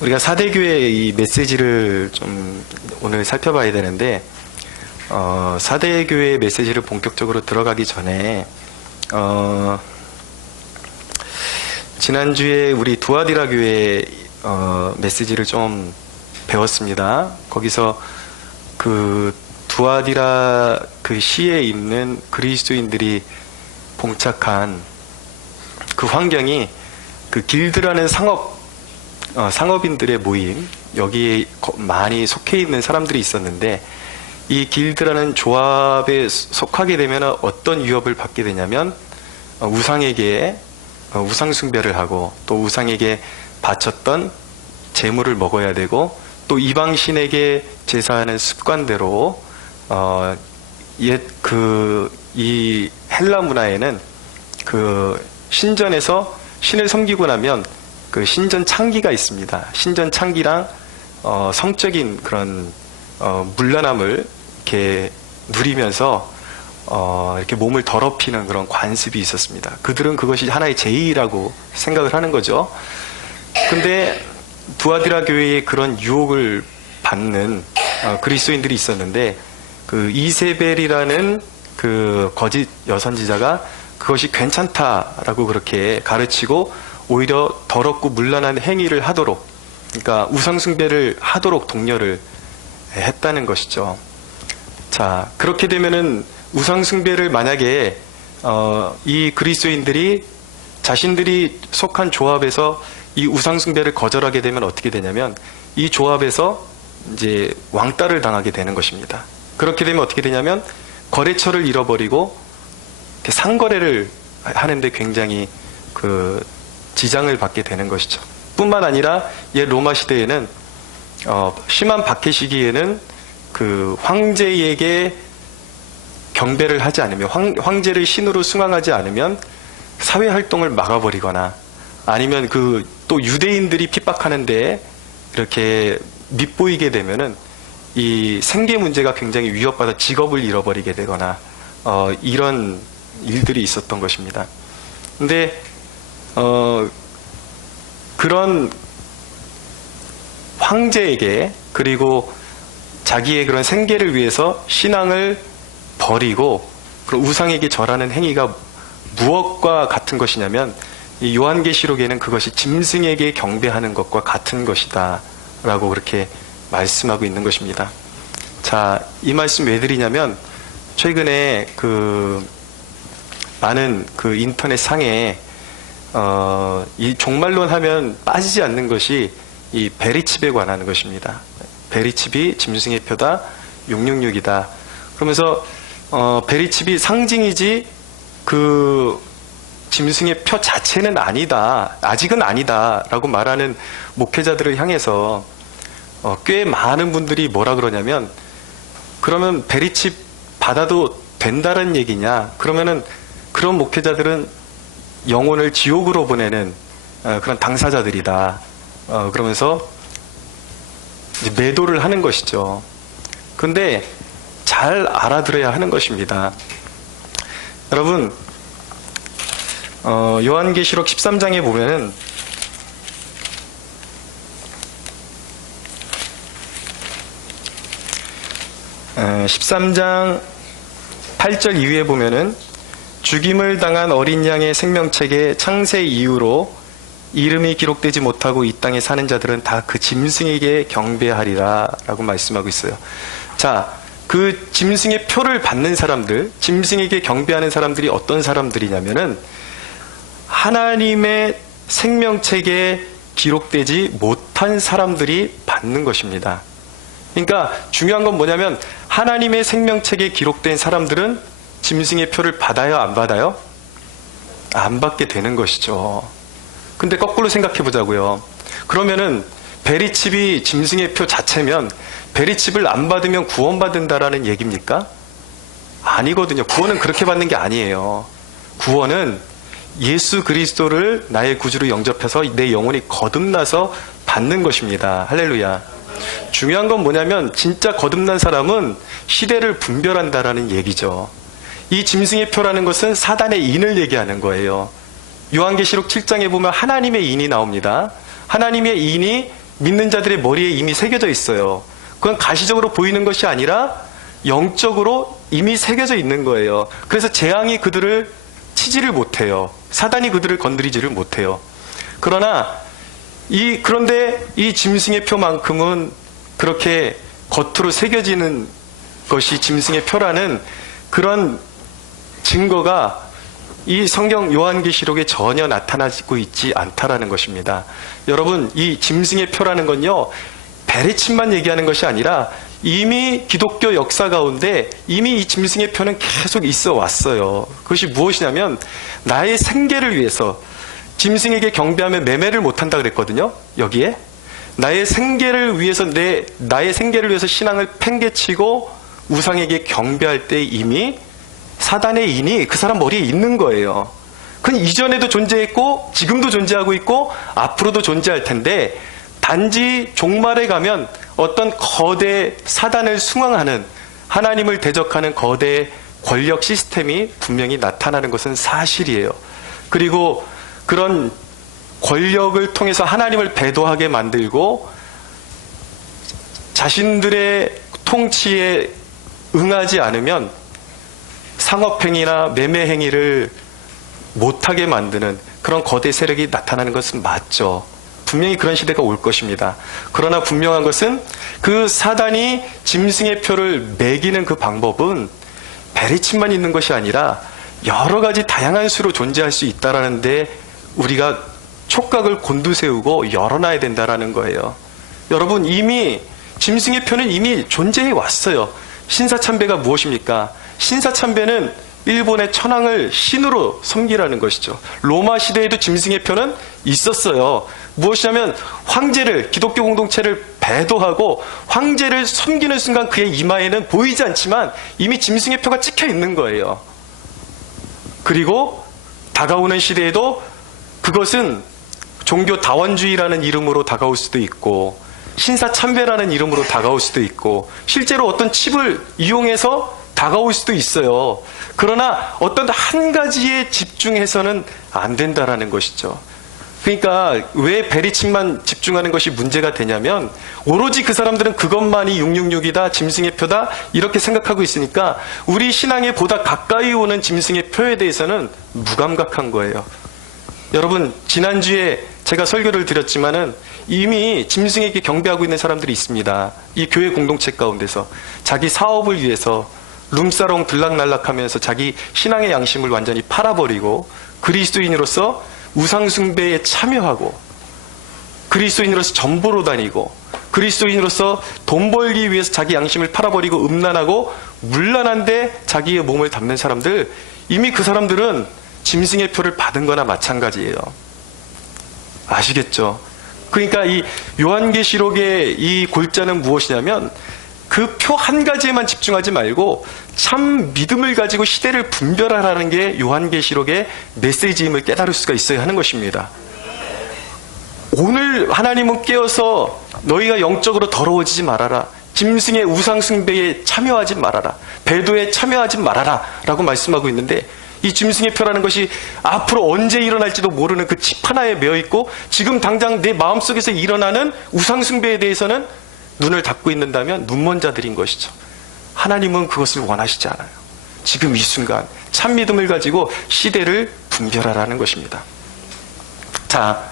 우리가 사대교회의 이 메시지를 좀 오늘 살펴봐야 되는데, 사대교회의 메시지를 본격적으로 들어가기 전에, 지난주에 우리 두아디라 교회 메시지를 좀 배웠습니다. 거기서 그 두아디라 그 시에 있는 그리스도인들이 봉착한 그 환경이 그 길드라는 상업인들의 모임, 여기에 많이 속해 있는 사람들이 있었는데, 이 길드라는 조합에 속하게 되면 어떤 위협을 받게 되냐면, 우상에게 우상숭배를 하고, 또 우상에게 바쳤던 재물을 먹어야 되고, 또 이방신에게 제사하는 습관대로 이 헬라 문화에는 그 신전에서 신을 섬기고 나면 그 신전 창기가 있습니다. 신전 창기랑 성적인 그런 문란함을 이렇게 누리면서 이렇게 몸을 더럽히는 그런 관습이 있었습니다. 그들은 그것이 하나의 제의라고 생각을 하는 거죠. 근데 두아디라 교회에 그런 유혹을 받는 그리스도인들이 있었는데, 그 이세벨이라는 그 거짓 여선지자가 그것이 괜찮다라고 그렇게 가르치고 오히려 더럽고 문란한 행위를 하도록, 그러니까 우상숭배를 하도록 독려를 했다는 것이죠. 자, 그렇게 되면은 우상숭배를 만약에 이 그리스도인들이 자신들이 속한 조합에서 이 우상숭배를 거절하게 되면 어떻게 되냐면, 이 조합에서 이제 왕따를 당하게 되는 것입니다. 그렇게 되면 어떻게 되냐면 거래처를 잃어버리고 상거래를 하는데 굉장히 그 지장을 받게 되는 것이죠. 뿐만 아니라 옛 로마 시대에는 심한 박해 시기에는 그 황제에게 경배를 하지 않으면, 황제를 신으로 숭앙하지 않으면 사회 활동을 막아버리거나, 아니면 또 유대인들이 핍박하는데 이렇게 밉보이게 되면은 이 생계 문제가 굉장히 위협받아 직업을 잃어버리게 되거나 이런 일들이 있었던 것입니다. 근데 그런 황제에게, 그리고 자기의 그런 생계를 위해서 신앙을 버리고 그런 우상에게 절하는 행위가 무엇과 같은 것이냐면, 이 요한계시록에는 그것이 짐승에게 경배하는 것과 같은 것이다 라고 그렇게 말씀하고 있는 것입니다. 자, 이 말씀 왜 드리냐면, 최근에 많은 인터넷 상에 이 종말론 하면 빠지지 않는 것이 이 베리칩에 관한 것입니다. 베리칩이 짐승의 표다, 666이다. 그러면서 베리칩이 상징이지 그 짐승의 표 자체는 아니다, 아직은 아니다 라고 말하는 목회자들을 향해서 꽤 많은 분들이 뭐라 그러냐면, 그러면 베리칩 받아도 된다는 얘기냐, 그러면은 그런 목회자들은 영혼을 지옥으로 보내는 그런 당사자들이다, 그러면서 이제 매도를 하는 것이죠. 근데 잘 알아들어야 하는 것입니다. 여러분, 요한계시록 13장에 보면은 13장 8절 이후에 보면은, 죽임을 당한 어린 양의 생명책에 창세 이후로 이름이 기록되지 못하고 이 땅에 사는 자들은 다 그 짐승에게 경배하리라 라고 말씀하고 있어요. 자, 그 짐승의 표를 받는 사람들, 짐승에게 경배하는 사람들이 어떤 사람들이냐면은 하나님의 생명책에 기록되지 못한 사람들이 받는 것입니다. 그러니까 중요한 건 뭐냐면, 하나님의 생명책에 기록된 사람들은 짐승의 표를 받아요, 안 받아요? 안 받게 되는 것이죠. 근데 거꾸로 생각해 보자고요. 그러면은 베리칩이 짐승의 표 자체면 베리칩을 안 받으면 구원받는다라는 얘기입니까? 아니거든요. 구원은 그렇게 받는 게 아니에요. 구원은 예수 그리스도를 나의 구주로 영접해서 내 영혼이 거듭나서 받는 것입니다. 할렐루야. 중요한 건 뭐냐면, 진짜 거듭난 사람은 시대를 분별한다라는 얘기죠. 이 짐승의 표라는 것은 사단의 인을 얘기하는 거예요. 요한계시록 7장에 보면 하나님의 인이 나옵니다. 하나님의 인이 믿는 자들의 머리에 이미 새겨져 있어요. 그건 가시적으로 보이는 것이 아니라 영적으로 이미 새겨져 있는 거예요. 그래서 재앙이 그들을 치지를 못해요. 사단이 그들을 건드리지를 못해요. 그런데 이 짐승의 표만큼은 그렇게 겉으로 새겨지는 것이 짐승의 표라는 그런 증거가 이 성경 요한계시록에 전혀 나타나고 있지 않다라는 것입니다. 여러분, 이 짐승의 표라는 건요, 베레침만 얘기하는 것이 아니라 이미 기독교 역사 가운데 이미 이 짐승의 표는 계속 있어 왔어요. 그것이 무엇이냐면 나의 생계를 위해서, 짐승에게 경배하면 매매를 못한다 그랬거든요. 여기에 나의 생계를 위해서 나의 생계를 위해서 신앙을 팽개치고 우상에게 경배할 때 이미 사단의 인이 그 사람 머리에 있는 거예요. 그건 이전에도 존재했고 지금도 존재하고 있고 앞으로도 존재할 텐데, 단지 종말에 가면 어떤 거대 사단을 숭앙하는, 하나님을 대적하는 거대 권력 시스템이 분명히 나타나는 것은 사실이에요. 그리고 그런 권력을 통해서 하나님을 배도하게 만들고 자신들의 통치에 응하지 않으면 상업행위나 매매행위를 못하게 만드는 그런 거대 세력이 나타나는 것은 맞죠. 분명히 그런 시대가 올 것입니다. 그러나 분명한 것은 그 사단이 짐승의 표를 매기는 그 방법은 베레침만 있는 것이 아니라 여러 가지 다양한 수로 존재할 수 있다는 데 우리가 촉각을 곤두세우고 열어놔야 된다는 거예요. 여러분, 이미 짐승의 표는 이미 존재해 왔어요. 신사참배가 무엇입니까? 신사참배는 일본의 천황을 신으로 섬기라는 것이죠. 로마 시대에도 짐승의 표는 있었어요. 무엇이냐면 황제를, 기독교 공동체를 배도하고 황제를 섬기는 순간 그의 이마에는 보이지 않지만 이미 짐승의 표가 찍혀 있는 거예요. 그리고 다가오는 시대에도 그것은 종교 다원주의라는 이름으로 다가올 수도 있고 신사참배라는 이름으로 다가올 수도 있고 실제로 어떤 칩을 이용해서 다가올 수도 있어요. 그러나 어떤 한 가지에 집중해서는 안 된다라는 것이죠. 그러니까 왜 베리침만 집중하는 것이 문제가 되냐면 오로지 그 사람들은 그것만이 666이다, 짐승의 표다 이렇게 생각하고 있으니까 우리 신앙에 보다 가까이 오는 짐승의 표에 대해서는 무감각한 거예요. 여러분, 지난주에 제가 설교를 드렸지만은 이미 짐승에게 경배하고 있는 사람들이 있습니다. 이 교회 공동체 가운데서 자기 사업을 위해서 룸사롱 들락날락하면서 자기 신앙의 양심을 완전히 팔아버리고 그리스도인으로서 우상숭배에 참여하고 그리스도인으로서 전보로 다니고 그리스도인으로서 돈 벌기 위해서 자기 양심을 팔아버리고 음란하고 문란한데 자기의 몸을 담는 사람들, 이미 그 사람들은 짐승의 표를 받은 거나 마찬가지예요. 아시겠죠? 그러니까 이 요한계시록의 이 골자는 무엇이냐면 그 표 한 가지에만 집중하지 말고 참 믿음을 가지고 시대를 분별하라는 게 요한계시록의 메시지임을 깨달을 수가 있어야 하는 것입니다. 오늘 하나님은 깨어서 너희가 영적으로 더러워지지 말아라, 짐승의 우상숭배에 참여하지 말아라, 배도에 참여하지 말아라 라고 말씀하고 있는데, 이 짐승의 표라는 것이 앞으로 언제 일어날지도 모르는 그 칩 하나에 매여있고 지금 당장 내 마음속에서 일어나는 우상숭배에 대해서는 눈을 닫고 있는다면 눈먼 자들인 것이죠. 하나님은 그것을 원하시지 않아요. 지금 이 순간 참 믿음을 가지고 시대를 분별하라는 것입니다. 자,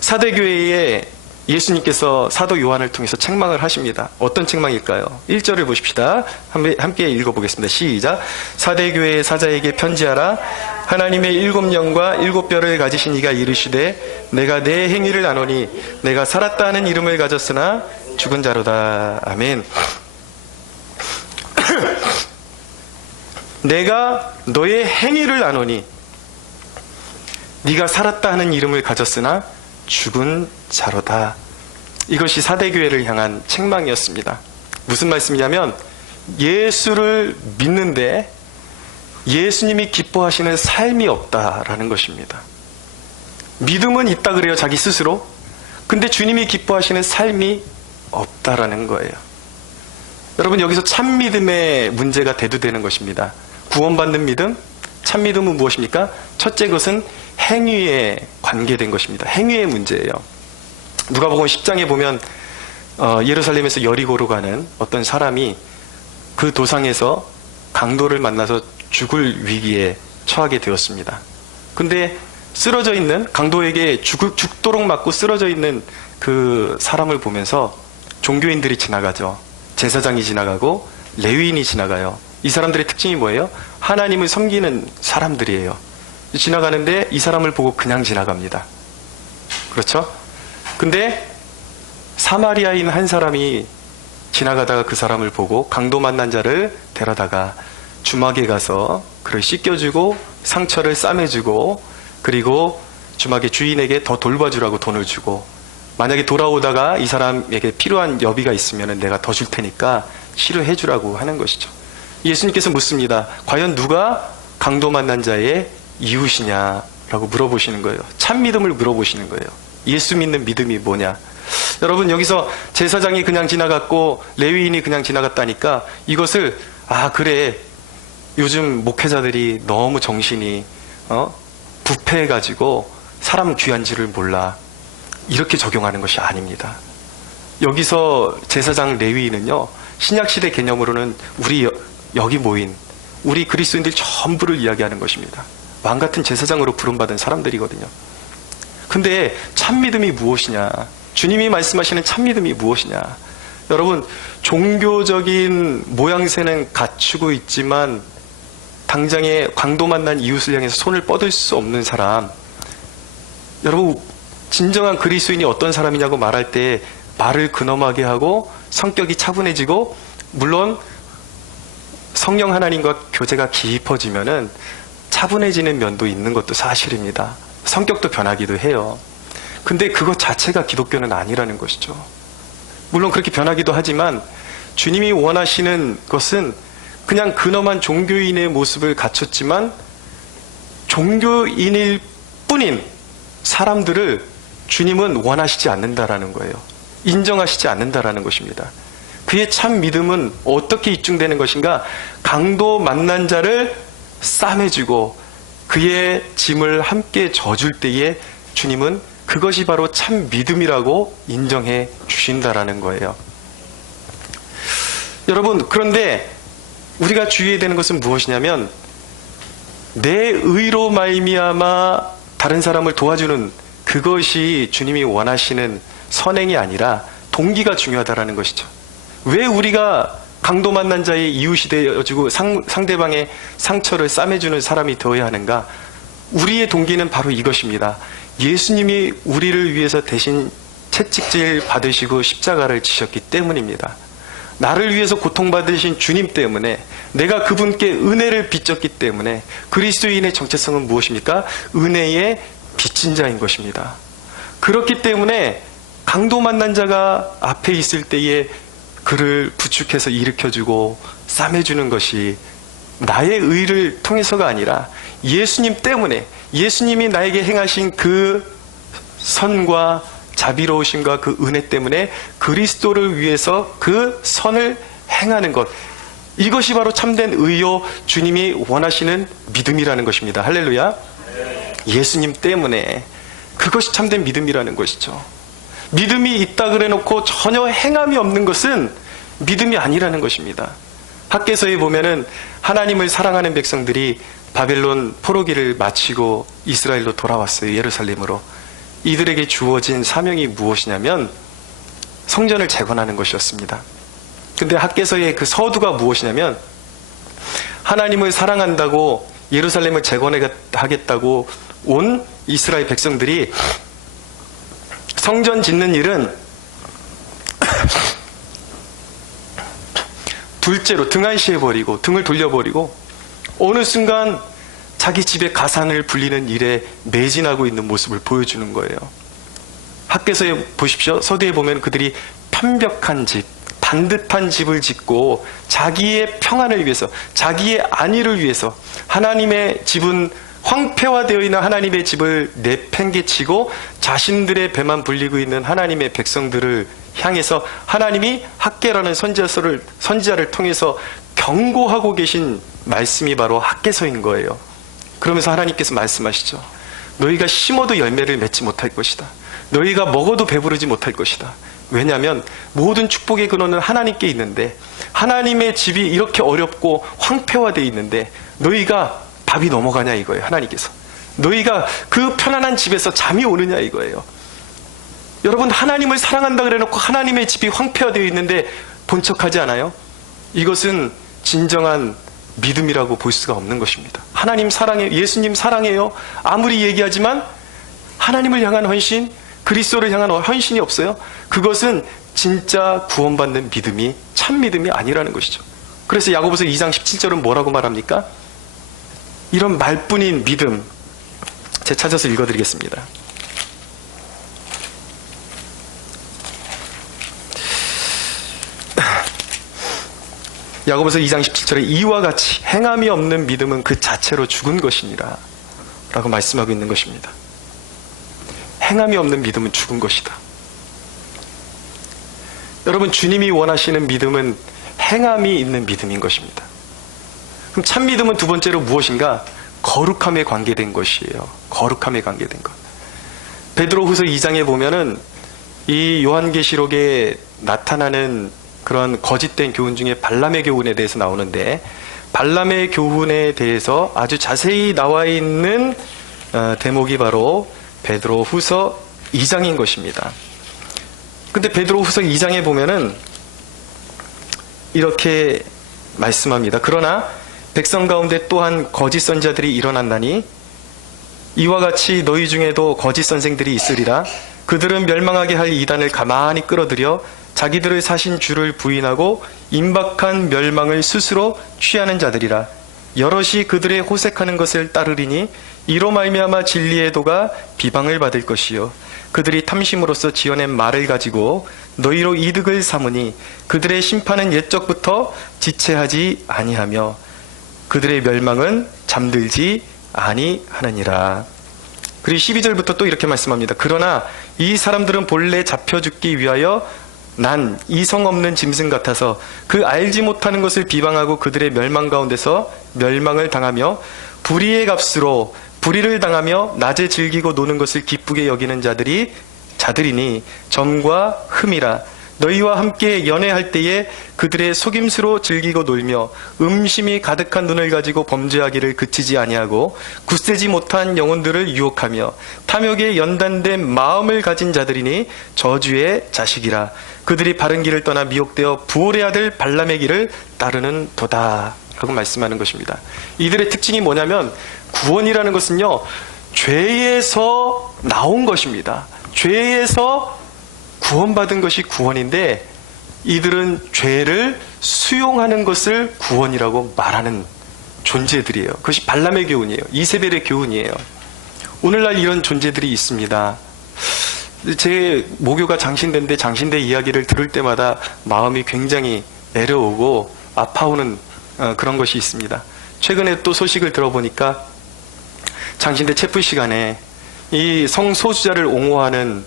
사대교회에 예수님께서 사도 요한을 통해서 책망을 하십니다. 어떤 책망일까요? 1절을 보십시다. 함께 읽어보겠습니다. 시작. 사대교회의 사자에게 편지하라. 하나님의 7영과 7뼈를 가지신 이가 이르시되 내가 내 행위를 아노니 내가 살았다 하는 이름을 가졌으나 죽은 자로다. 아멘. 내가 너의 행위를 아노니 네가 살았다 하는 이름을 가졌으나 죽은 자로다. 이것이 사대교회를 향한 책망이었습니다. 무슨 말씀이냐면 예수를 믿는데 예수님이 기뻐하시는 삶이 없다라는 것입니다. 믿음은 있다 그래요, 자기 스스로. 근데 주님이 기뻐하시는 삶이 없다라는 거예요. 여러분, 여기서 참 믿음의 문제가 대두되는 것입니다. 구원받는 믿음, 참 믿음은 무엇입니까? 첫째 것은 행위에 관계된 것입니다. 행위의 문제예요. 누가복음 10장에 보면 예루살렘에서 여리고로 가는 어떤 사람이 그 도상에서 강도를 만나서 죽을 위기에 처하게 되었습니다. 근데 쓰러져 있는, 강도에게 죽도록 맞고 쓰러져 있는 그 사람을 보면서 종교인들이 지나가죠. 제사장이 지나가고 레위인이 지나가요. 이 사람들의 특징이 뭐예요? 하나님을 섬기는 사람들이에요. 지나가는데 이 사람을 보고 그냥 지나갑니다. 그렇죠? 근데 사마리아인 한 사람이 지나가다가 그 사람을 보고 강도 만난 자를 데려다가 주막에 가서 그를 씻겨주고 상처를 싸매주고 그리고 주막의 주인에게 더 돌봐주라고 돈을 주고, 만약에 돌아오다가 이 사람에게 필요한 여비가 있으면 내가 더 줄 테니까 치료해 주라고 하는 것이죠. 예수님께서 묻습니다. 과연 누가 강도 만난 자의 이웃이냐라고 물어보시는 거예요. 참 믿음을 물어보시는 거예요. 예수 믿는 믿음이 뭐냐. 여러분, 여기서 제사장이 그냥 지나갔고 레위인이 그냥 지나갔다니까 이것을 그래, 요즘 목회자들이 너무 정신이 부패해가지고 사람 귀한지를 몰라, 이렇게 적용하는 것이 아닙니다. 여기서 제사장 레위인은요, 신약시대 개념으로는 우리 여기 모인 우리 그리스도인들 전부를 이야기하는 것입니다. 왕같은 제사장으로 부름받은 사람들이거든요. 근데 참믿음이 무엇이냐, 주님이 말씀하시는 참믿음이 무엇이냐. 여러분, 종교적인 모양새는 갖추고 있지만 당장에 강도 만난 이웃을 향해서 손을 뻗을 수 없는 사람, 여러분, 진정한 그리스도인이 어떤 사람이냐고 말할 때 말을 근엄하게 하고 성격이 차분해지고, 물론 성령 하나님과 교제가 깊어지면은 차분해지는 면도 있는 것도 사실입니다. 성격도 변하기도 해요. 근데 그것 자체가 기독교는 아니라는 것이죠. 물론 그렇게 변하기도 하지만 주님이 원하시는 것은 그냥 근엄한 종교인의 모습을 갖췄지만 종교인일 뿐인 사람들을 주님은 원하시지 않는다라는 거예요. 인정하시지 않는다라는 것입니다. 그의 참 믿음은 어떻게 입증되는 것인가? 강도 만난 자를 싸매주고 그의 짐을 함께 져줄 때에 주님은 그것이 바로 참 믿음이라고 인정해 주신다라는 거예요. 여러분, 그런데 우리가 주의해야 되는 것은 무엇이냐면, 내 의로 말미암아 다른 사람을 도와주는 그것이 주님이 원하시는 선행이 아니라 동기가 중요하다라는 것이죠. 왜 우리가 강도 만난 자의 이웃이 되어주고 상대방의 상처를 싸매주는 사람이 되어야 하는가? 우리의 동기는 바로 이것입니다. 예수님이 우리를 위해서 대신 채찍질 받으시고 십자가를 지셨기 때문입니다. 나를 위해서 고통받으신 주님 때문에, 내가 그분께 은혜를 빚졌기 때문에, 그리스도인의 정체성은 무엇입니까? 은혜의 빚진 자인 것입니다. 그렇기 때문에 강도 만난 자가 앞에 있을 때에 그를 부축해서 일으켜주고 싸매주는 것이 나의 의를 통해서가 아니라 예수님 때문에, 예수님이 나에게 행하신 그 선과 자비로우심과 그 은혜 때문에 그리스도를 위해서 그 선을 행하는 것, 이것이 바로 참된 의요, 주님이 원하시는 믿음이라는 것입니다. 할렐루야. 예수님 때문에, 그것이 참된 믿음이라는 것이죠. 믿음이 있다 그래 놓고 전혀 행함이 없는 것은 믿음이 아니라는 것입니다. 학개서에 보면은 하나님을 사랑하는 백성들이 바벨론 포로기를 마치고 이스라엘로 돌아왔어요. 예루살렘으로. 이들에게 주어진 사명이 무엇이냐면 성전을 재건하는 것이었습니다. 근데 학개서의 그 서두가 무엇이냐면, 하나님을 사랑한다고 예루살렘을 재건하겠다고 온 이스라엘 백성들이 성전 짓는 일은 둘째로 등한시해버리고 등을 돌려버리고 어느 순간 자기 집에 가산을 불리는 일에 매진하고 있는 모습을 보여주는 거예요. 학개서에 보십시오. 서두에 보면 그들이 편벽한 집, 반듯한 집을 짓고 자기의 평안을 위해서, 자기의 안위를 위해서, 하나님의 집은 황폐화되어 있는 하나님의 집을 내팽개치고 자신들의 배만 불리고 있는 하나님의 백성들을 향해서 하나님이 학개라는 선지자를 통해서 경고하고 계신 말씀이 바로 학개서인 거예요. 그러면서 하나님께서 말씀하시죠. 너희가 심어도 열매를 맺지 못할 것이다. 너희가 먹어도 배부르지 못할 것이다. 왜냐하면 모든 축복의 근원은 하나님께 있는데 하나님의 집이 이렇게 어렵고 황폐화되어 있는데 너희가 밥이 넘어가냐 이거예요. 하나님께서. 너희가 그 편안한 집에서 잠이 오느냐 이거예요. 여러분, 하나님을 사랑한다 그래놓고 하나님의 집이 황폐화되어 있는데 본척하지 않아요? 이것은 진정한 믿음이라고 볼 수가 없는 것입니다. 하나님 사랑해요. 예수님 사랑해요. 아무리 얘기하지만 하나님을 향한 헌신, 그리스도를 향한 헌신이 없어요. 그것은 진짜 구원받는 믿음이 참 믿음이 아니라는 것이죠. 그래서 야고보서 2장 17절은 뭐라고 말합니까? 이런 말뿐인 믿음, 제가 찾아서 읽어드리겠습니다. 야고보서 2장 17절에 이와 같이 행함이 없는 믿음은 그 자체로 죽은 것이니라 라고 말씀하고 있는 것입니다. 행함이 없는 믿음은 죽은 것이다. 여러분, 주님이 원하시는 믿음은 행함이 있는 믿음인 것입니다. 그럼 참 믿음은 두 번째로 무엇인가? 거룩함에 관계된 것이에요. 거룩함에 관계된 것. 베드로후서 2장에 보면은 이 요한계시록에 나타나는 그런 거짓된 교훈 중에 발람의 교훈에 대해서 나오는데, 발람의 교훈에 대해서 아주 자세히 나와 있는 대목이 바로 베드로후서 2장인 것입니다. 근데 베드로후서 2장에 보면은 이렇게 말씀합니다. 그러나 백성 가운데 또한 거짓 선자들이 일어난다니 이와 같이 너희 중에도 거짓 선생들이 있으리라. 그들은 멸망하게 할 이단을 가만히 끌어들여 자기들의 사신 주를 부인하고 임박한 멸망을 스스로 취하는 자들이라. 여럿이 그들의 호색하는 것을 따르리니 이로 말미암아 진리의 도가 비방을 받을 것이요 그들이 탐심으로써 지어낸 말을 가지고 너희로 이득을 삼으니 그들의 심판은 옛적부터 지체하지 아니하며 그들의 멸망은 잠들지 아니하느니라. 그리고 12절부터 또 이렇게 말씀합니다. 그러나 이 사람들은 본래 잡혀 죽기 위하여 난 이성 없는 짐승 같아서 그 알지 못하는 것을 비방하고 그들의 멸망 가운데서 멸망을 당하며 불의의 값으로 불의를 당하며 낮에 즐기고 노는 것을 기쁘게 여기는 자들이니 점과 흠이라. 너희와 함께 연애할 때에 그들의 속임수로 즐기고 놀며 음심이 가득한 눈을 가지고 범죄하기를 그치지 아니하고 굳세지 못한 영혼들을 유혹하며 탐욕에 연단된 마음을 가진 자들이니 저주의 자식이라. 그들이 바른 길을 떠나 미혹되어 부올의 아들 발람의 길을 따르는 도다 라고 말씀하는 것입니다. 이들의 특징이 뭐냐면 구원이라는 것은요, 죄에서 나온 것입니다. 죄에서 구원받은 것이 구원인데 이들은 죄를 수용하는 것을 구원이라고 말하는 존재들이에요. 그것이 발람의 교훈이에요. 이세벨의 교훈이에요. 오늘날 이런 존재들이 있습니다. 제 모교가 장신대인데 장신대 이야기를 들을 때마다 마음이 굉장히 애려오고 아파오는 그런 것이 있습니다. 최근에 또 소식을 들어보니까 장신대 체프 시간에 이 성소수자를 옹호하는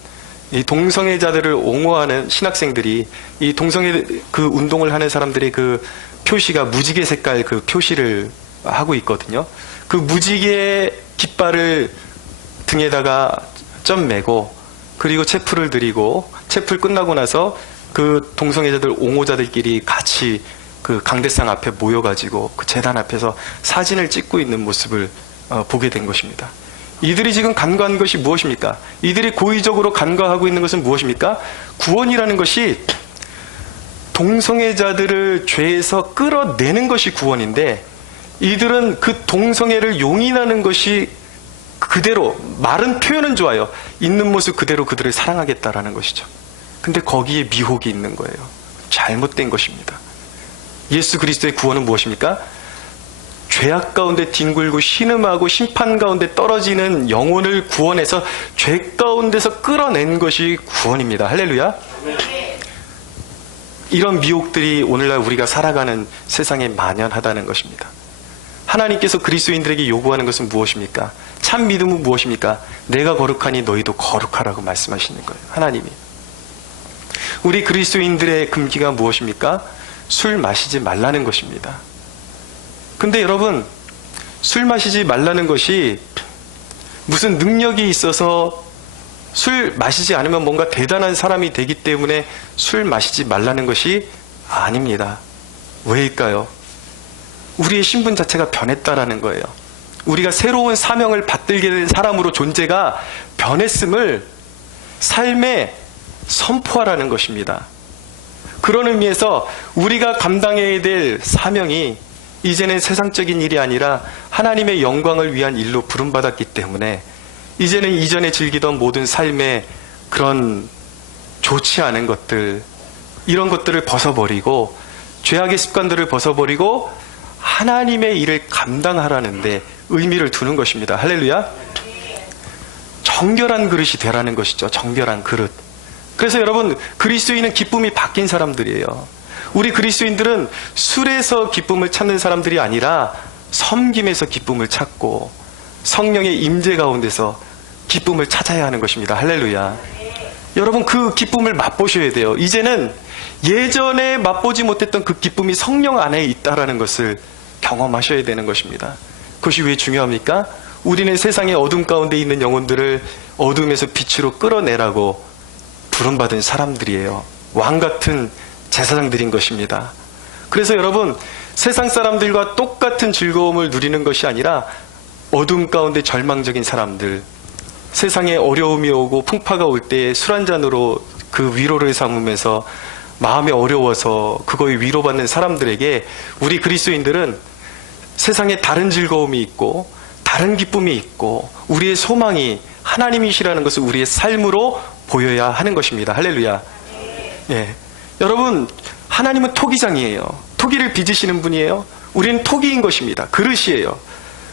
이 동성애자들을 옹호하는 신학생들이 이 동성애 그 운동을 하는 사람들의 그 표시가 무지개 색깔 그 표시를 하고 있거든요. 그 무지개 깃발을 등에다가 점 매고 그리고 체프를 드리고 체프를 끝나고 나서 그 동성애자들 옹호자들끼리 같이 그 강대상 앞에 모여가지고 그 재단 앞에서 사진을 찍고 있는 모습을 보게 된 것입니다. 이들이 지금 간과한 것이 무엇입니까? 이들이 고의적으로 간과하고 있는 것은 무엇입니까? 구원이라는 것이 동성애자들을 죄에서 끌어내는 것이 구원인데 이들은 그 동성애를 용인하는 것이 그대로, 말은 표현은 좋아요. 있는 모습 그대로 그들을 사랑하겠다라는 것이죠. 근데 거기에 미혹이 있는 거예요. 잘못된 것입니다. 예수 그리스도의 구원은 무엇입니까? 죄악 가운데 뒹굴고 신음하고 심판 가운데 떨어지는 영혼을 구원해서 죄 가운데서 끌어낸 것이 구원입니다. 할렐루야. 이런 미혹들이 오늘날 우리가 살아가는 세상에 만연하다는 것입니다. 하나님께서 그리스도인들에게 요구하는 것은 무엇입니까? 참 믿음은 무엇입니까? 내가 거룩하니 너희도 거룩하라고 말씀하시는 거예요. 하나님이. 우리 그리스도인들의 금기가 무엇입니까? 술 마시지 말라는 것입니다. 근데 여러분, 술 마시지 말라는 것이 무슨 능력이 있어서 술 마시지 않으면 뭔가 대단한 사람이 되기 때문에 술 마시지 말라는 것이 아닙니다. 왜일까요? 우리의 신분 자체가 변했다라는 거예요. 우리가 새로운 사명을 받들게 된 사람으로 존재가 변했음을 삶에 선포하라는 것입니다. 그런 의미에서 우리가 감당해야 될 사명이 이제는 세상적인 일이 아니라 하나님의 영광을 위한 일로 부름받았기 때문에 이제는 이전에 즐기던 모든 삶의 그런 좋지 않은 것들, 이런 것들을 벗어버리고 죄악의 습관들을 벗어버리고 하나님의 일을 감당하라는 데 의미를 두는 것입니다. 할렐루야. 정결한 그릇이 되라는 것이죠. 정결한 그릇. 그래서 여러분, 그리스도인은 기쁨이 바뀐 사람들이에요. 우리 그리스도인들은 술에서 기쁨을 찾는 사람들이 아니라 섬김에서 기쁨을 찾고 성령의 임재 가운데서 기쁨을 찾아야 하는 것입니다. 할렐루야. 여러분, 그 기쁨을 맛보셔야 돼요. 이제는 예전에 맛보지 못했던 그 기쁨이 성령 안에 있다라는 것을 경험하셔야 되는 것입니다. 그것이 왜 중요합니까? 우리는 세상의 어둠 가운데 있는 영혼들을 어둠에서 빛으로 끌어내라고 부름받은 사람들이에요. 왕 같은 제사장들인 것입니다. 그래서 여러분, 세상 사람들과 똑같은 즐거움을 누리는 것이 아니라 어둠 가운데 절망적인 사람들, 세상에 어려움이 오고 풍파가 올 때에 술 한 잔으로 그 위로를 삼으면서 마음이 어려워서 그거에 위로받는 사람들에게 우리 그리스도인들은 세상에 다른 즐거움이 있고 다른 기쁨이 있고 우리의 소망이 하나님이시라는 것을 우리의 삶으로 보여야 하는 것입니다. 할렐루야. 예. 여러분, 하나님은 토기장이에요. 토기를 빚으시는 분이에요. 우리는 토기인 것입니다. 그릇이에요.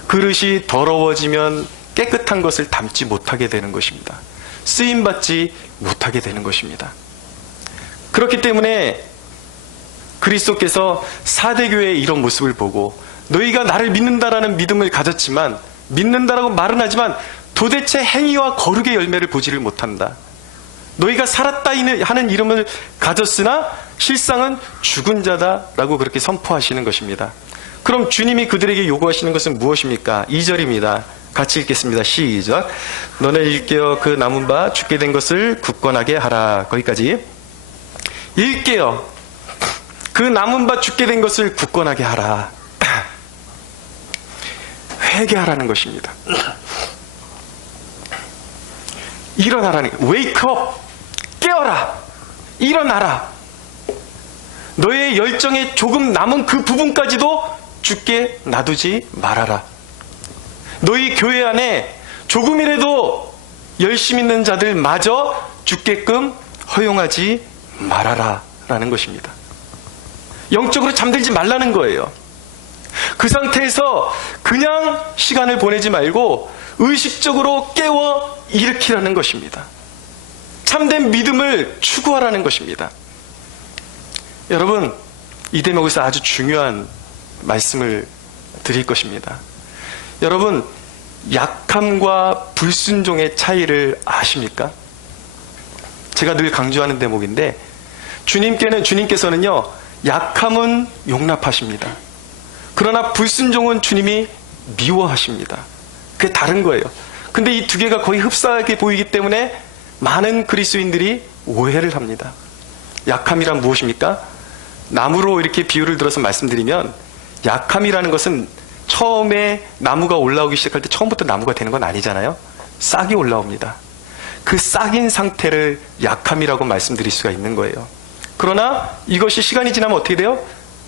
그릇이 더러워지면 깨끗한 것을 담지 못하게 되는 것입니다. 쓰임받지 못하게 되는 것입니다. 그렇기 때문에 그리스도께서 사대교회의 이런 모습을 보고 너희가 나를 믿는다라는 믿음을 가졌지만, 믿는다라고 말은 하지만 도대체 행위와 거룩의 열매를 보지를 못한다. 너희가 살았다 하는 이름을 가졌으나 실상은 죽은 자다라고 그렇게 선포하시는 것입니다. 그럼 주님이 그들에게 요구하시는 것은 무엇입니까? 2절입니다. 같이 읽겠습니다. 시작. 너는 일깨어 그 남은 바 죽게 된 것을 굳건하게 하라. 거기까지. 일깨어 그 남은 바 죽게 된 것을 굳건하게 하라. 회개하라는 것입니다. 일어나라는, wake up, 깨어라, 일어나라. 너의 열정에 조금 남은 그 부분까지도 죽게 놔두지 말아라. 너희 교회 안에 조금이라도 열심 있는 자들마저 죽게끔 허용하지 말아라 라는 것입니다. 영적으로 잠들지 말라는 거예요. 그 상태에서 그냥 시간을 보내지 말고 의식적으로 깨워 일으키라는 것입니다. 참된 믿음을 추구하라는 것입니다. 여러분, 이 대목에서 아주 중요한 말씀을 드릴 것입니다. 여러분, 약함과 불순종의 차이를 아십니까? 제가 늘 강조하는 대목인데, 주님께서는요, 약함은 용납하십니다. 그러나 불순종은 주님이 미워하십니다. 그게 다른 거예요. 근데 이 두 개가 거의 흡사하게 보이기 때문에 많은 그리스도인들이 오해를 합니다. 약함이란 무엇입니까? 나무로 이렇게 비유를 들어서 말씀드리면, 약함이라는 것은 처음에 나무가 올라오기 시작할 때 처음부터 나무가 되는 건 아니잖아요. 싹이 올라옵니다. 그 싹인 상태를 약함이라고 말씀드릴 수가 있는 거예요. 그러나 이것이 시간이 지나면 어떻게 돼요?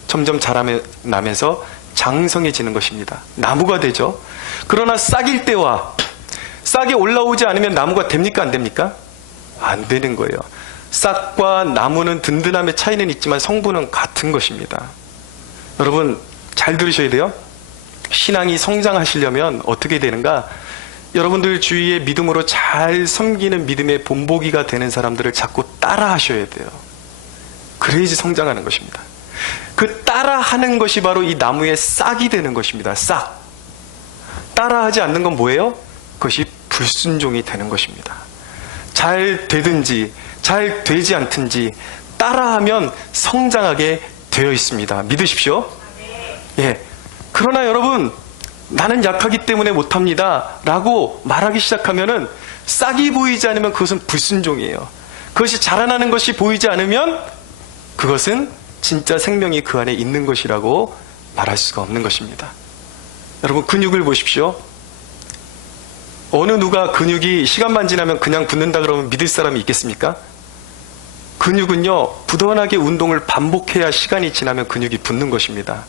점점 자라나면서 장성해지는 것입니다. 나무가 되죠. 그러나 싹일 때와 싹이 올라오지 않으면 나무가 됩니까? 안 됩니까? 안 되는 거예요. 싹과 나무는 든든함의 차이는 있지만 성분은 같은 것입니다. 여러분, 잘 들으셔야 돼요. 신앙이 성장하시려면 어떻게 되는가? 여러분들 주위에 믿음으로 잘 섬기는 믿음의 본보기가 되는 사람들을 자꾸 따라 하셔야 돼요. 그래야지 성장하는 것입니다. 그 따라 하는 것이 바로 이 나무의 싹이 되는 것입니다. 싹. 따라 하지 않는 건 뭐예요? 그것이 불순종이 되는 것입니다. 잘 되든지 잘 되지 않든지 따라하면 성장하게 되어 있습니다. 믿으십시오. 예. 그러나 여러분, 나는 약하기 때문에 못합니다 라고 말하기 시작하면은 싹이 보이지 않으면 그것은 불순종이에요. 그것이 자라나는 것이 보이지 않으면 그것은 진짜 생명이 그 안에 있는 것이라고 말할 수가 없는 것입니다. 여러분, 근육을 보십시오. 어느 누가 근육이 시간만 지나면 그냥 붙는다 그러면 믿을 사람이 있겠습니까? 근육은요, 부단하게 운동을 반복해야 시간이 지나면 근육이 붙는 것입니다.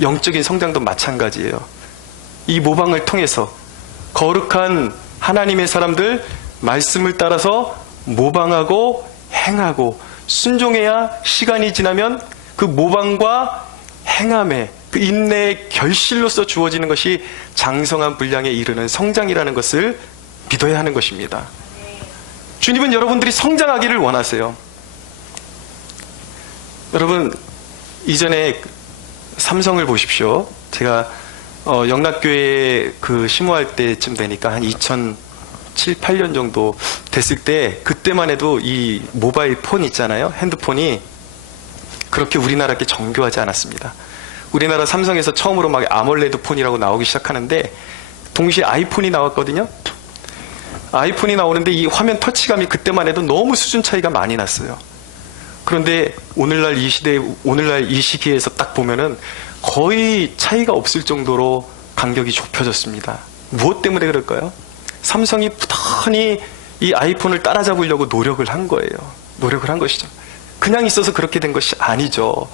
영적인 성장도 마찬가지예요. 이 모방을 통해서 거룩한 하나님의 사람들 말씀을 따라서 모방하고 행하고 순종해야 시간이 지나면 그 모방과 행함의 그 인내의 결실로서 주어지는 것이 장성한 분량에 이르는 성장이라는 것을 믿어야 하는 것입니다. 주님은 여러분들이 성장하기를 원하세요. 여러분, 이전에 삼성을 보십시오. 제가 영락교회 그 심호할 때쯤 되니까 한 2007, 8년 정도 됐을 때, 그때만 해도 이 모바일 폰 있잖아요. 핸드폰이 그렇게 우리나라께 정교하지 않았습니다. 우리나라 삼성에서 처음으로 막 아몰레드 폰이라고 나오기 시작하는데, 동시에 아이폰이 나왔거든요. 아이폰이 나오는데 이 화면 터치감이 그때만 해도 너무 수준 차이가 많이 났어요. 그런데 오늘날 이 시대에, 오늘날 이 시기에서 딱 보면은 거의 차이가 없을 정도로 간격이 좁혀졌습니다. 무엇 때문에 그럴까요? 삼성이 부단히 이 아이폰을 따라잡으려고 노력을 한 거예요. 노력을 한 것이죠. 그냥 있어서 그렇게 된 것이 아니죠.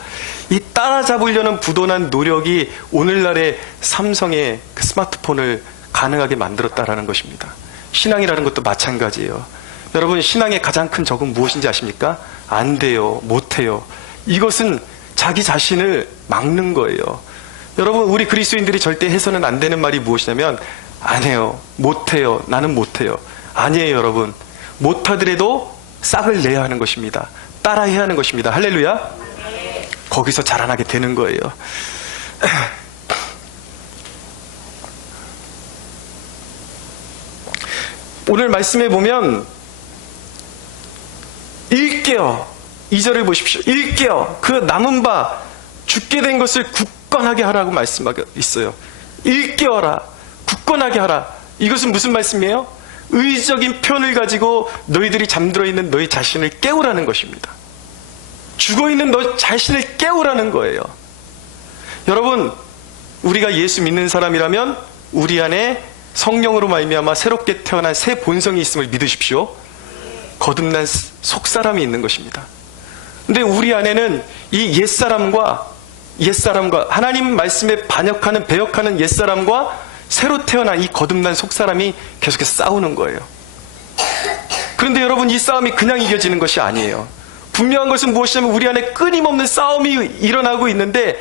이 따라잡으려는 부단한 노력이 오늘날의 삼성의 그 스마트폰을 가능하게 만들었다라는 것입니다. 신앙이라는 것도 마찬가지예요. 여러분, 신앙의 가장 큰 적은 무엇인지 아십니까? 안 돼요, 못 해요. 이것은 자기 자신을 막는 거예요. 여러분, 우리 그리스도인들이 절대 해서는 안 되는 말이 무엇이냐면, 안 해요, 못 해요, 나는 못 해요. 아니에요, 여러분. 못 하더라도 싹을 내야 하는 것입니다. 따라해야 하는 것입니다. 할렐루야. 거기서 자라나게 되는 거예요. 오늘 말씀해 보면 일깨어, 2절을 보십시오. 일깨어 그 남은 바 죽게 된 것을 굳건하게 하라고 말씀하고 있어요. 일깨어라, 굳건하게 하라. 이것은 무슨 말씀이에요? 의지적인 표현을 가지고 너희들이 잠들어 있는 너희 자신을 깨우라는 것입니다. 죽어 있는 너 자신을 깨우라는 거예요. 여러분, 우리가 예수 믿는 사람이라면 우리 안에 성령으로 말미암아 새롭게 태어난 새 본성이 있음을 믿으십시오. 거듭난 속사람이 있는 것입니다. 근데 우리 안에는 이 옛사람과 하나님 말씀에 반역하는, 배역하는 옛사람과 새로 태어난 이 거듭난 속사람이 계속해서 싸우는 거예요. 그런데 여러분, 이 싸움이 그냥 이겨지는 것이 아니에요. 분명한 것은 무엇이냐면 우리 안에 끊임없는 싸움이 일어나고 있는데,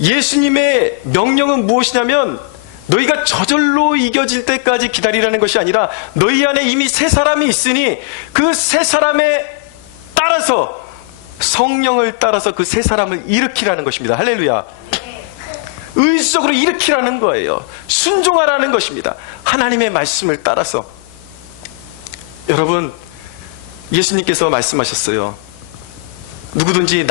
예수님의 명령은 무엇이냐면 너희가 저절로 이겨질 때까지 기다리라는 것이 아니라 너희 안에 이미 새 사람이 있으니 그 새 사람에 따라서, 성령을 따라서 그 새 사람을 일으키라는 것입니다. 할렐루야. 의지적으로 일으키라는 거예요. 순종하라는 것입니다. 하나님의 말씀을 따라서. 여러분, 예수님께서 말씀하셨어요. 누구든지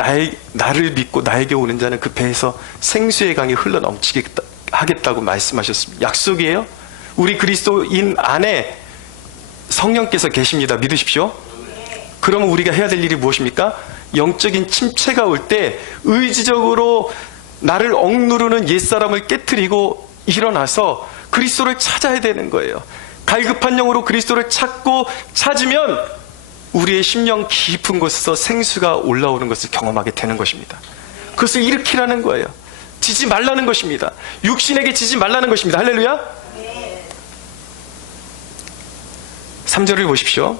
나를 믿고 나에게 오는 자는 그 배에서 생수의 강이 흘러넘치게 하겠다고 말씀하셨습니다. 약속이에요. 우리 그리스도인 안에 성령께서 계십니다. 믿으십시오. 그러면 우리가 해야 될 일이 무엇입니까? 영적인 침체가 올 때 의지적으로 나를 억누르는 옛사람을 깨트리고 일어나서 그리스도를 찾아야 되는 거예요. 갈급한 영으로 그리스도를 찾으면 우리의 심령 깊은 곳에서 생수가 올라오는 것을 경험하게 되는 것입니다. 그것을 일으키라는 거예요. 지지 말라는 것입니다. 육신에게 지지 말라는 것입니다. 할렐루야. 3절을 보십시오.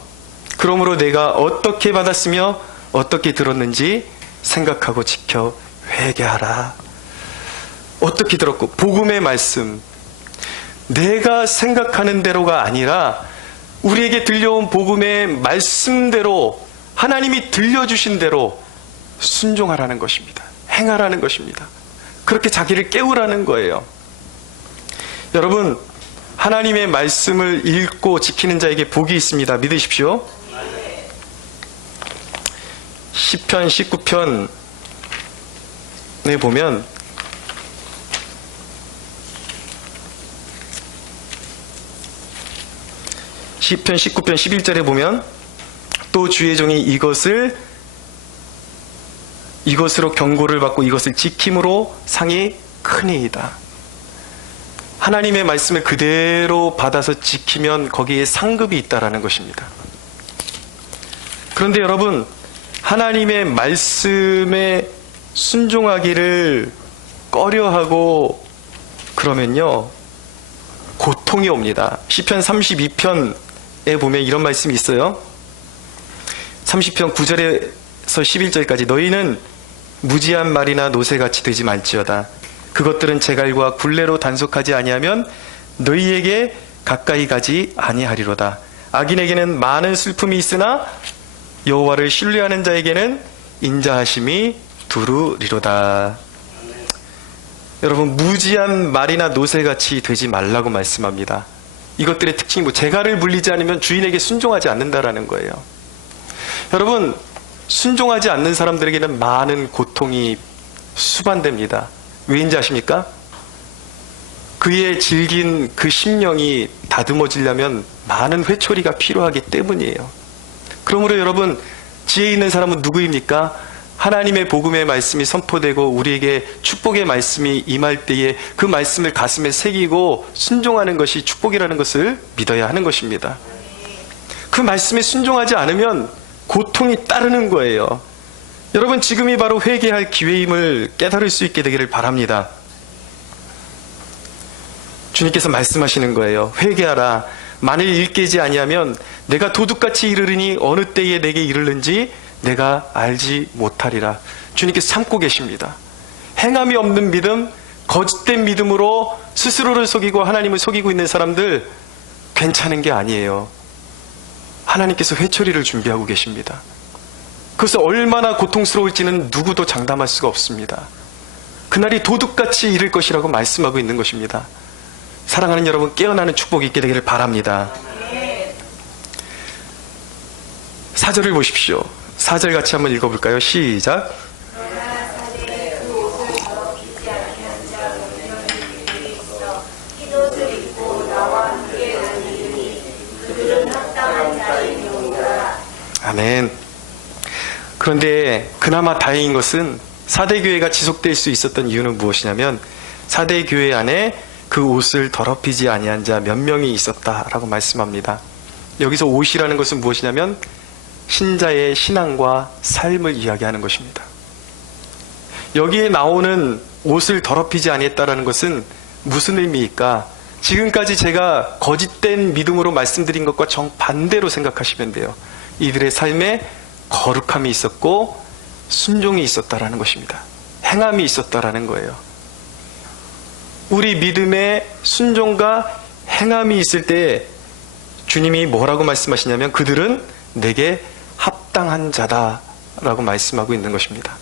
그러므로 내가 어떻게 받았으며 어떻게 들었는지 생각하고 지켜 회개하라. 어떻게 들었고, 복음의 말씀, 내가 생각하는 대로가 아니라 우리에게 들려온 복음의 말씀대로, 하나님이 들려주신 대로 순종하라는 것입니다. 행하라는 것입니다. 그렇게 자기를 깨우라는 거예요. 여러분, 하나님의 말씀을 읽고 지키는 자에게 복이 있습니다. 믿으십시오. 시편 19편에 보면 시편 19편 11절에 보면 또 주의 종이 이것으로 경고를 받고 이것을 지킴으로 상이 크니이다. 하나님의 말씀을 그대로 받아서 지키면 거기에 상급이 있다라는 것입니다. 그런데 여러분, 하나님의 말씀에 순종하기를 꺼려하고 그러면요, 고통이 옵니다. 시편 32편에 보면 이런 말씀이 있어요. 30편 9절에서 11절까지 너희는 무지한 말이나 노새같이 되지 말지어다. 그것들은 제갈과 굴레로 단속하지 아니하면 너희에게 가까이 가지 아니하리로다. 악인에게는 많은 슬픔이 있으나 여호와를 신뢰하는 자에게는 인자하심이 두루리로다. 여러분, 무지한 말이나 노새같이 되지 말라고 말씀합니다. 이것들의 특징이 제갈을 물리지 않으면 주인에게 순종하지 않는다라는 거예요. 여러분, 순종하지 않는 사람들에게는 많은 고통이 수반됩니다. 왜인지 아십니까? 그의 질긴 그 심령이 다듬어지려면 많은 회초리가 필요하기 때문이에요. 그러므로 여러분, 지혜 있는 사람은 누구입니까? 하나님의 복음의 말씀이 선포되고 우리에게 축복의 말씀이 임할 때에 그 말씀을 가슴에 새기고 순종하는 것이 축복이라는 것을 믿어야 하는 것입니다. 그 말씀에 순종하지 않으면 고통이 따르는 거예요. 여러분, 지금이 바로 회개할 기회임을 깨달을 수 있게 되기를 바랍니다. 주님께서 말씀하시는 거예요. 회개하라. 만일 일깨지 아니하면 내가 도둑같이 이르르니 어느 때에 내게 이르는지 내가 알지 못하리라. 주님께서 참고 계십니다. 행함이 없는 믿음, 거짓된 믿음으로 스스로를 속이고 하나님을 속이고 있는 사람들 괜찮은 게 아니에요. 하나님께서 회초리를 준비하고 계십니다. 그래서 얼마나 고통스러울지는 누구도 장담할 수가 없습니다. 그날이 도둑같이 이를 것이라고 말씀하고 있는 것입니다. 사랑하는 여러분, 깨어나는 축복이 있게 되기를 바랍니다. 4절을 보십시오. 4절 같이 한번 읽어볼까요? 시작. 아멘. 그런데 그나마 다행인 것은 사대교회가 지속될 수 있었던 이유는 무엇이냐면 사대교회 안에 그 옷을 더럽히지 아니한 자 몇 명이 있었다라고 말씀합니다. 여기서 옷이라는 것은 무엇이냐면 신자의 신앙과 삶을 이야기하는 것입니다. 여기에 나오는 옷을 더럽히지 아니했다라는 것은 무슨 의미일까? 지금까지 제가 거짓된 믿음으로 말씀드린 것과 정반대로 생각하시면 돼요. 이들의 삶에 거룩함이 있었고 순종이 있었다라는 것입니다. 행함이 있었다라는 거예요. 우리 믿음에 순종과 행함이 있을 때 주님이 뭐라고 말씀하시냐면 그들은 내게 합당한 자다라고 말씀하고 있는 것입니다.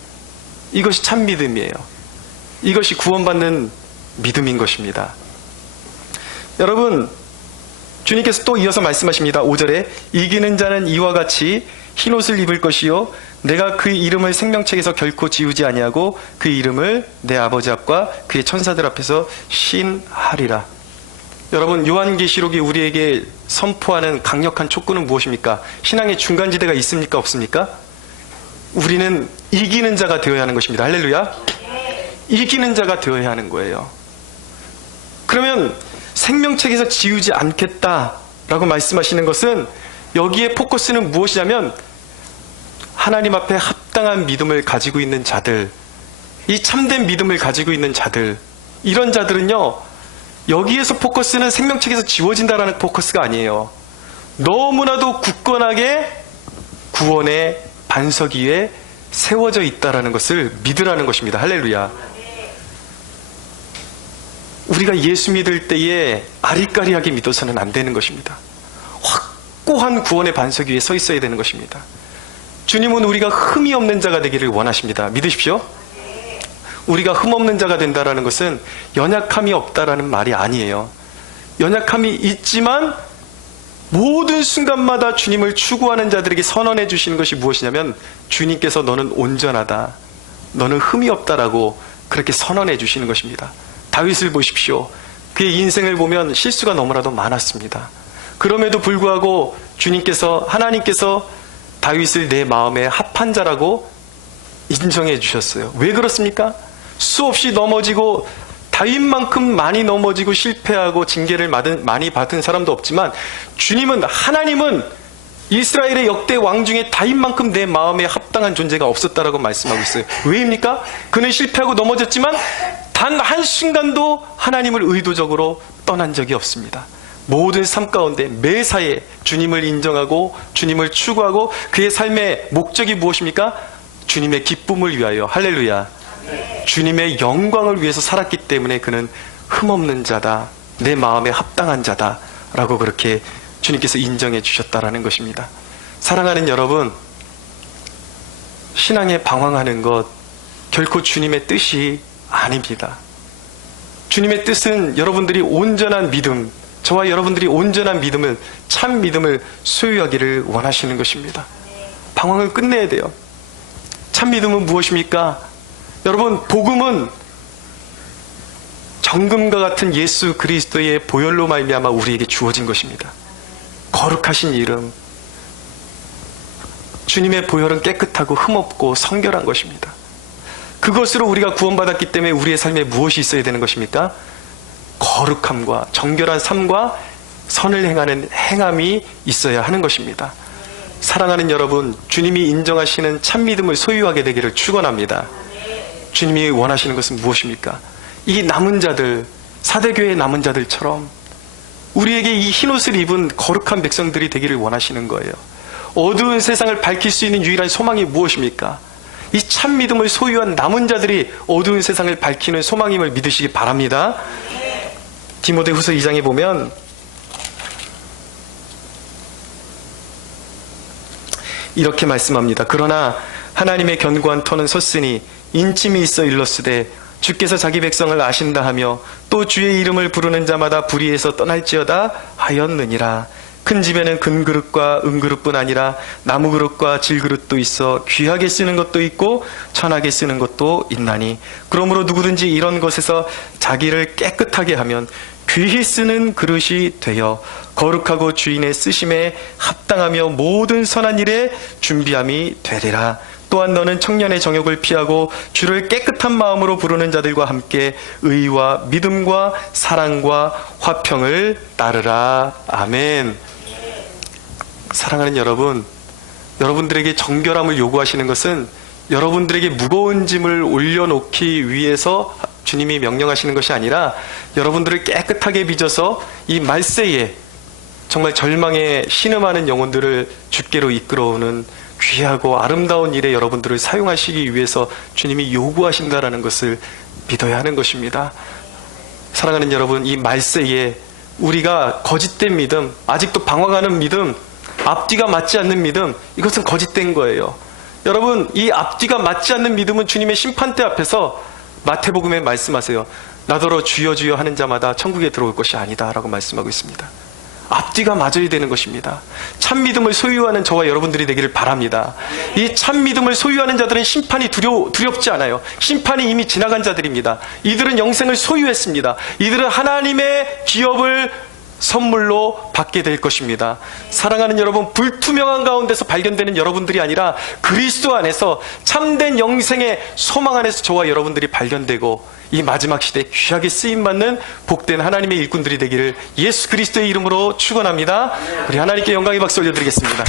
이것이 참 믿음이에요. 이것이 구원받는 믿음인 것입니다. 여러분, 주님께서 또 이어서 말씀하십니다. 5절에 이기는 자는 이와 같이 흰옷을 입을 것이요 내가 그 이름을 생명책에서 결코 지우지 아니하고 그 이름을 내 아버지 앞과 그의 천사들 앞에서 신하리라. 여러분, 요한계시록이 우리에게 선포하는 강력한 촉구는 무엇입니까? 신앙의 중간지대가 있습니까? 없습니까? 우리는 이기는 자가 되어야 하는 것입니다. 할렐루야. 이기는 자가 되어야 하는 거예요. 그러면 생명책에서 지우지 않겠다라고 말씀하시는 것은 여기에 포커스는 무엇이냐면 하나님 앞에 합당한 믿음을 가지고 있는 자들, 이 참된 믿음을 가지고 있는 자들, 이런 자들은요, 여기에서 포커스는 생명책에서 지워진다라는 포커스가 아니에요. 너무나도 굳건하게 구원의 반석 위에 세워져 있다라는 것을 믿으라는 것입니다. 할렐루야. 우리가 예수 믿을 때에 아리까리하게 믿어서는 안 되는 것입니다. 확고한 구원의 반석 위에 서 있어야 되는 것입니다. 주님은 우리가 흠이 없는 자가 되기를 원하십니다. 믿으십시오. 우리가 흠 없는 자가 된다는 것은 연약함이 없다라는 말이 아니에요. 연약함이 있지만 모든 순간마다 주님을 추구하는 자들에게 선언해 주시는 것이 무엇이냐면 주님께서 너는 온전하다, 너는 흠이 없다라고 그렇게 선언해 주시는 것입니다. 다윗을 보십시오. 그의 인생을 보면 실수가 너무나도 많았습니다. 그럼에도 불구하고 하나님께서 다윗을 내 마음에 합한 자라고 인정해 주셨어요. 왜 그렇습니까? 수없이 넘어지고 다윗만큼 많이 넘어지고 실패하고 징계를 많이 받은 사람도 없지만 하나님은 이스라엘의 역대 왕 중에 다윗만큼 내 마음에 합당한 존재가 없었다라고 말씀하고 있어요. 왜입니까? 그는 실패하고 넘어졌지만 단 한순간도 하나님을 의도적으로 떠난 적이 없습니다. 모든 삶 가운데 매사에 주님을 인정하고 주님을 추구하고 그의 삶의 목적이 무엇입니까? 주님의 기쁨을 위하여. 할렐루야. 주님의 영광을 위해서 살았기 때문에 그는 흠없는 자다, 내 마음에 합당한 자다 라고 그렇게 주님께서 인정해 주셨다라는 것입니다. 사랑하는 여러분, 신앙에 방황하는 것 결코 주님의 뜻이 아닙니다. 주님의 뜻은 여러분들이 온전한 믿음, 저와 여러분들이 온전한 믿음을, 참 믿음을 소유하기를 원하시는 것입니다. 방황을 끝내야 돼요. 참 믿음은 무엇입니까? 여러분, 복음은 정금과 같은 예수 그리스도의 보혈로 말미암아 우리에게 주어진 것입니다. 거룩하신 이름, 주님의 보혈은 깨끗하고 흠없고 성결한 것입니다. 그것으로 우리가 구원받았기 때문에 우리의 삶에 무엇이 있어야 되는 것입니까? 거룩함과 정결한 삶과 선을 행하는 행함이 있어야 하는 것입니다. 사랑하는 여러분, 주님이 인정하시는 참 믿음을 소유하게 되기를 축원합니다. 주님이 원하시는 것은 무엇입니까? 이 남은 자들, 사대교회의 남은 자들처럼 우리에게 이 흰옷을 입은 거룩한 백성들이 되기를 원하시는 거예요. 어두운 세상을 밝힐 수 있는 유일한 소망이 무엇입니까? 이 참 믿음을 소유한 남은 자들이 어두운 세상을 밝히는 소망임을 믿으시기 바랍니다. 디모데후서 2장에 보면 이렇게 말씀합니다. 그러나 하나님의 견고한 터는 섰으니 인침이 있어 일렀으되 주께서 자기 백성을 아신다 하며 또 주의 이름을 부르는 자마다 불의에서 떠날지어다 하였느니라. 큰 집에는 금그릇과 은그릇뿐 아니라 나무그릇과 질그릇도 있어 귀하게 쓰는 것도 있고 천하게 쓰는 것도 있나니 그러므로 누구든지 이런 것에서 자기를 깨끗하게 하면 귀히 쓰는 그릇이 되어 거룩하고 주인의 쓰심에 합당하며 모든 선한 일에 준비함이 되리라. 또한 너는 청년의 정욕을 피하고 주를 깨끗한 마음으로 부르는 자들과 함께 의와 믿음과 사랑과 화평을 따르라. 아멘. 사랑하는 여러분, 여러분들에게 정결함을 요구하시는 것은 여러분들에게 무거운 짐을 올려놓기 위해서 주님이 명령하시는 것이 아니라 여러분들을 깨끗하게 빚어서 이 말세에 정말 절망에 신음하는 영혼들을 주께로 이끌어오는 귀하고 아름다운 일에 여러분들을 사용하시기 위해서 주님이 요구하신다라는 것을 믿어야 하는 것입니다. 사랑하는 여러분, 이 말세에 우리가 거짓된 믿음, 아직도 방황하는 믿음, 앞뒤가 맞지 않는 믿음, 이것은 거짓된 거예요. 여러분, 이 앞뒤가 맞지 않는 믿음은 주님의 심판대 앞에서 마태복음에 말씀하세요. 나더러 주여 주여 하는 자마다 천국에 들어올 것이 아니다 라고 말씀하고 있습니다. 앞뒤가 맞아야 되는 것입니다. 참 믿음을 소유하는 저와 여러분들이 되기를 바랍니다. 이 참 믿음을 소유하는 자들은 심판이 두렵지 않아요. 심판이 이미 지나간 자들입니다. 이들은 영생을 소유했습니다. 이들은 하나님의 기업을 선물로 받게 될 것입니다. 사랑하는 여러분, 불투명한 가운데서 발견되는 여러분들이 아니라 그리스도 안에서 참된 영생의 소망 안에서 저와 여러분들이 발견되고 이 마지막 시대에 귀하게 쓰임받는 복된 하나님의 일꾼들이 되기를 예수 그리스도의 이름으로 축원합니다. 우리 하나님께 영광의 박수 올려드리겠습니다.